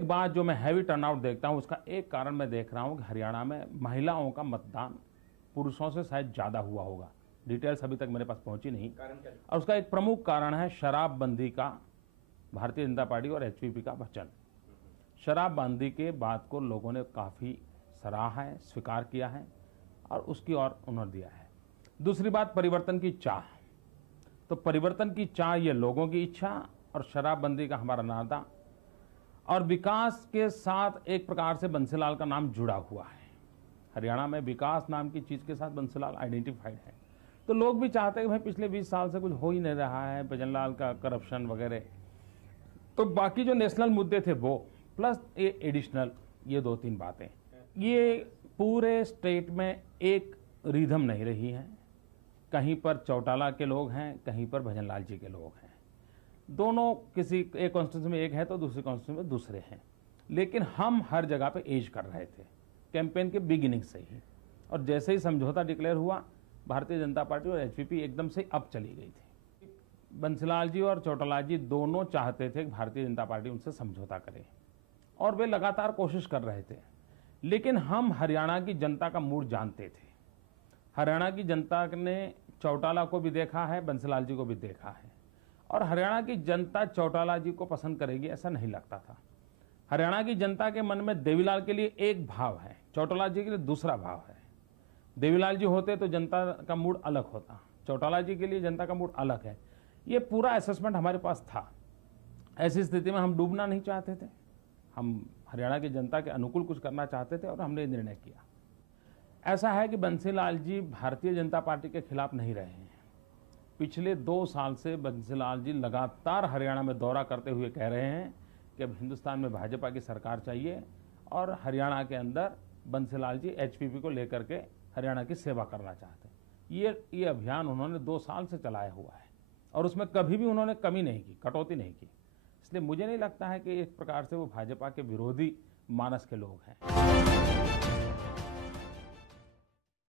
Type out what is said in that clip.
एक बात जो मैं हैवी टर्नआउट देखता हूं, उसका एक कारण मैं देख रहा हूं कि हरियाणा में महिलाओं का मतदान पुरुषों से शायद ज़्यादा हुआ होगा। डिटेल्स अभी तक मेरे पास पहुंची नहीं। और उसका एक प्रमुख कारण है शराबबंदी का भारतीय जनता पार्टी और एचपीपी का वचन। शराबबंदी के बाद को लोगों ने काफ़ी सराहा है, स्वीकार किया है और उसकी ओर उन्होंने दिया है। दूसरी बात, परिवर्तन की चाह। तो परिवर्तन की चाह, ये लोगों की इच्छा और शराबबंदी का हमारा नाता और विकास के साथ एक प्रकार से बंसीलाल का नाम जुड़ा हुआ है। हरियाणा में विकास नाम की चीज़ के साथ बंसीलाल आइडेंटिफाइड है। तो लोग भी चाहते हैं कि भाई पिछले 20 साल से कुछ हो ही नहीं रहा है, भजनलाल का करप्शन वगैरह। तो बाकी जो नेशनल मुद्दे थे वो प्लस ये एडिशनल, ये 2-3 बातें, ये पूरे स्टेट में एक रिदम नहीं रही है। कहीं पर चौटाला के लोग हैं, कहीं पर भजनलाल जी के लोग हैं। दोनों किसी एक कॉन्स्टिट्यूंसी में एक है तो दूसरी कॉन्स्टिट्यूंसी में दूसरे हैं। लेकिन हम हर जगह पे एज कर रहे थे कैंपेन के बिगिनिंग से ही। और जैसे ही समझौता डिक्लेयर हुआ, भारतीय जनता पार्टी और एचपीपी एकदम से अब चली गई थी। बंसीलाल जी और चौटाला जी दोनों चाहते थे कि भारतीय जनता पार्टी उनसे समझौता करे और वे लगातार कोशिश कर रहे थे। लेकिन हम हरियाणा की जनता का मूड जानते थे। हरियाणा की जनता ने चौटाला को भी देखा है, बंसीलाल जी को भी देखा है और हरियाणा की जनता चौटाला जी को पसंद करेगी ऐसा नहीं लगता था। हरियाणा की जनता के मन में देवीलाल के लिए एक भाव है, चौटाला जी के लिए दूसरा भाव है। देवीलाल जी होते तो जनता का मूड अलग होता, चौटाला जी के लिए जनता का मूड अलग है। ये पूरा असेसमेंट हमारे पास था। ऐसी स्थिति में हम डूबना नहीं चाहते थे। हम हरियाणा की जनता के अनुकूल कुछ करना चाहते थे और हमने निर्णय किया। ऐसा है कि बंसीलाल जी भारतीय जनता पार्टी के खिलाफ नहीं रहे हैं। पिछले 2 साल से बंसीलाल जी लगातार हरियाणा में दौरा करते हुए कह रहे हैं कि अब हिंदुस्तान में भाजपा की सरकार चाहिए और हरियाणा के अंदर बंसीलाल जी एचपीपी को लेकर के हरियाणा की सेवा करना चाहते हैं। ये अभियान उन्होंने 2 साल से चलाया हुआ है और उसमें कभी भी उन्होंने कमी नहीं की, कटौती नहीं की। इसलिए मुझे नहीं लगता है कि एक प्रकार से वो भाजपा के विरोधी मानस के लोग हैं।